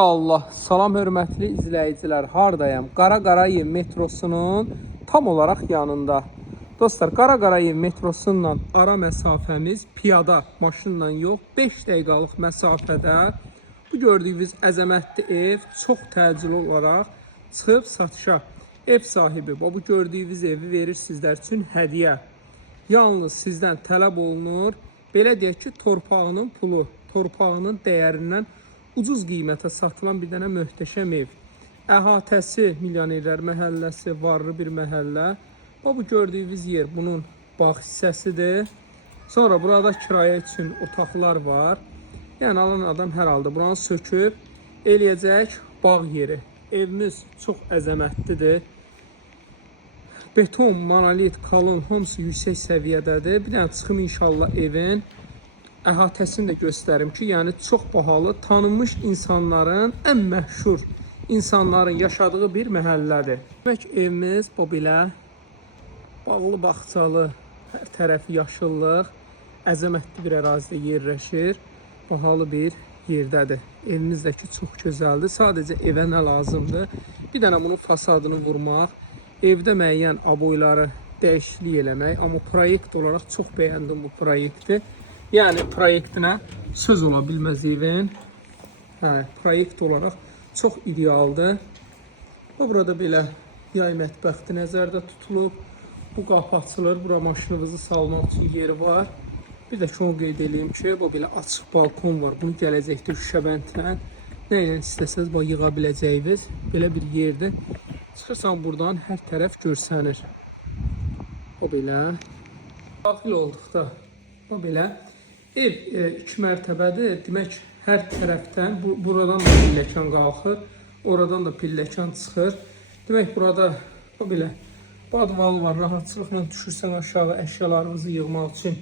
Allah, salam hörmətli izləyicilər, hardayam? Qara Qarayev metrosunun tam olaraq yanında. Dostlar, Qara Qarayev metrosundan ara məsafəmiz piyada, maşınla yox, 5 dəqiqəlıq məsafədə. Bu gördüyünüz əzəmətli ev çox təcili olaraq çıxıb satışa. Ev sahibi bu gördüyünüz evi verir sizlər üçün hədiyyə. Yalnız sizdən tələb olunur, belə deyək ki, torpağının pulu, torpağının dəyərindən ucuz qiymətə satılan bir dənə möhtəşəm ev. Əhatəsi Milyonerlər məhəlləsi, varlı bir məhəllə. Bu gördüyünüz yer bunun bağ hissəsidir. Sonra burada kirayə üçün otaqlar var. Yəni alan adam hər halda buranı söküb eləyəcək bağ yeri. Evimiz çox əzəmətlidir. Beton, monolit, kalon hamısı yüksək səviyyədədir. Bir dənə çıxım inşallah evin əhatəsini də göstərim ki, yəni çox bahalı, tanınmış insanların, ən məşhur insanların yaşadığı bir məhəllədir. Demək evimiz bu belə bağlı bağçalı, hər tərəfi yaşıllıq, əzəmətli bir ərazidə yerləşir, bahalı bir yerdədir. Evimiz də ki, çox gözəldir. Sadəcə evə nə lazımdır? Bir dənə bunun fasadını vurmaq, evdə müəyyən aboyları dəyişiklik eləmək, amma proyekt olaraq çox bəyəndim bu proyekti. Yəni proyektinə söz ola bilməz evin. Proyekt olaraq çox idealdır. Burada belə yay mətbəxti nəzərdə tutulub. Bu qapı açılır. Bura maşınınızı salmaq üçün yeri var. Bir də ki, onu qeyd edeyim ki, bu belə açıq balkon var. Bunu gələcəkdə şüşəbəndlə nə ilə istəsəniz yığa biləcəyiniz belə bir yerdir. Çıxırsan buradan hər tərəf görsənir. O belə. Daxil olduqda o belə. Ev 2 mərtəbədir. Demək, hər tərəfdən buradan da pilləkan qalxır, oradan da pilləkan çıxır. Demək, burada o belə badvalı var. Rahatçılıqla düşürsən aşağı, əşyalarınızı yığmaq üçün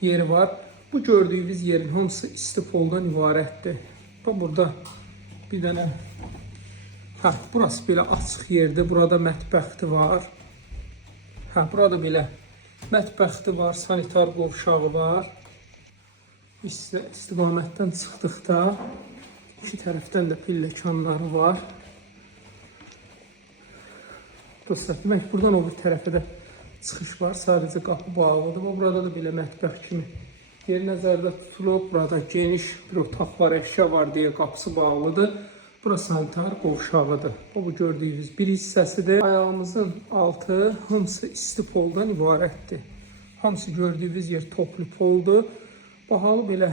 yeri var. Bu gördüyünüz yerin hamısı istifoldan ibarətdir. Burada bir dənə burası belə açıq yerdir. Burada mətbəxti var. Burada belə mətbəxti var, sanitar qovşağı var. İstiqamətdən çıxdıqda iki tərəfdən də pilləkanları var. Dostlar, demək, buradan o bir tərəfə də çıxış var. Sadəcə qapı bağlıdır. Burada da belə mətbəx kimi yer nəzərdə tutulub. Burada geniş bir otaq var, əşya var deyə qapısı bağlıdır. Burası sanitar qovşağıdır. Bu gördüyünüz bir hissəsidir. Ayağımızın altı hamısı istipoldan ibarətdir. Hamısı gördüyünüz yer toplu poldur. Bahalı belə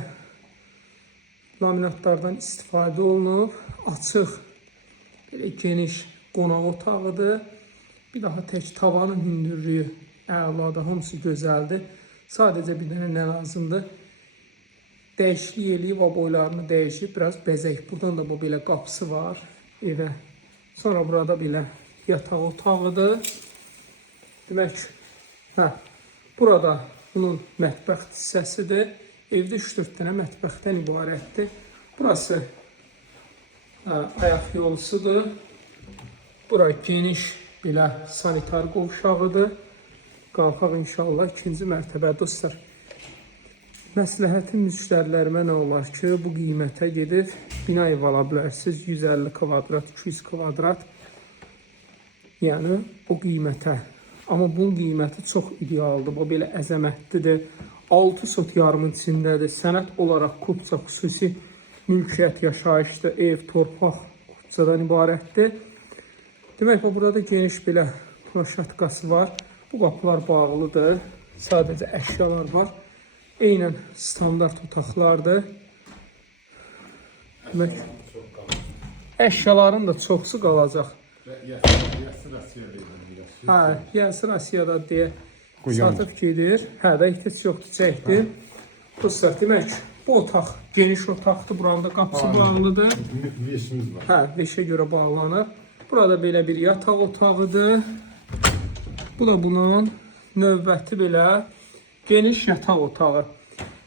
laminatlardan istifadə olunub. Açıq, belə geniş qonaq otağıdır. Bir daha tək tavanın hündürlüyü əladır, hamısı gözəldir. Sadəcə bir dənə nə lazımdır? Dəyişiklik eləyib, aboylarını dəyişib, biraz bəzək. Buradan da bu belə qapısı var evə. Sonra burada belə yataq otağıdır. Demək, burada bunun mətbəx hissəsidir. Evdə 3-4 dənə mətbəxdən ibarətdir. Burası ayaq yolusudur. Bura geniş belə sanitar qovşağıdır. Qalxaq inşallah 2-ci mərtəbə. Dostlar, məsləhətim müştərilərimə nə olar ki, bu qiymətə gedib bina ev ala bilərsiniz. 150 kvadrat, 200 kvadrat. Yəni bu qiymətə. Amma bunun qiyməti çox idealdır. Bu belə əzəmətlidir. 6 sot yarımın içindədir. Sənət olaraq kupça xüsusi mülkiyyət yaşayışdır. Ev, torpaq kupçadan ibarətdir. Demək, burada geniş belə plaşatkası var. Bu qapılar bağlıdır. Sadəcə əşyalar var. Eynən standart otaqlardır. Demək, əşyaların da çoxsu qalacaq. Yəsi Rasiyada deyə satıb gedir. Da ihtiyac yoxdur, çəkdir. Dostlar, demək, bu otaq geniş otaqdır. Buranın da qapısı bağlıdır. Veşə görə bağlanır. Burada belə bir yataq otağıdır. Bu da bunun növbəti belə geniş yataq otağı.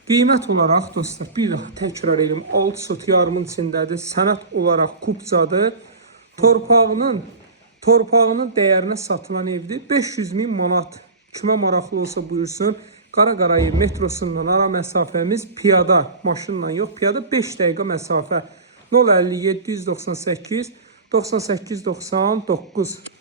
Qiymət olaraq, dostlar, bir daha təkrar edeyim, 6 sot yarımın içindədir. Sənət olaraq kupcadır. Torpağının dəyərinə satılan evdir. 500.000 manat. Kimə maraqlı olsa buyursun. Qara Qarayev metrosundan ara məsafəmiz piyada, maşınla yox, piyada 5 dəqiqə məsafə. 050 798 98 99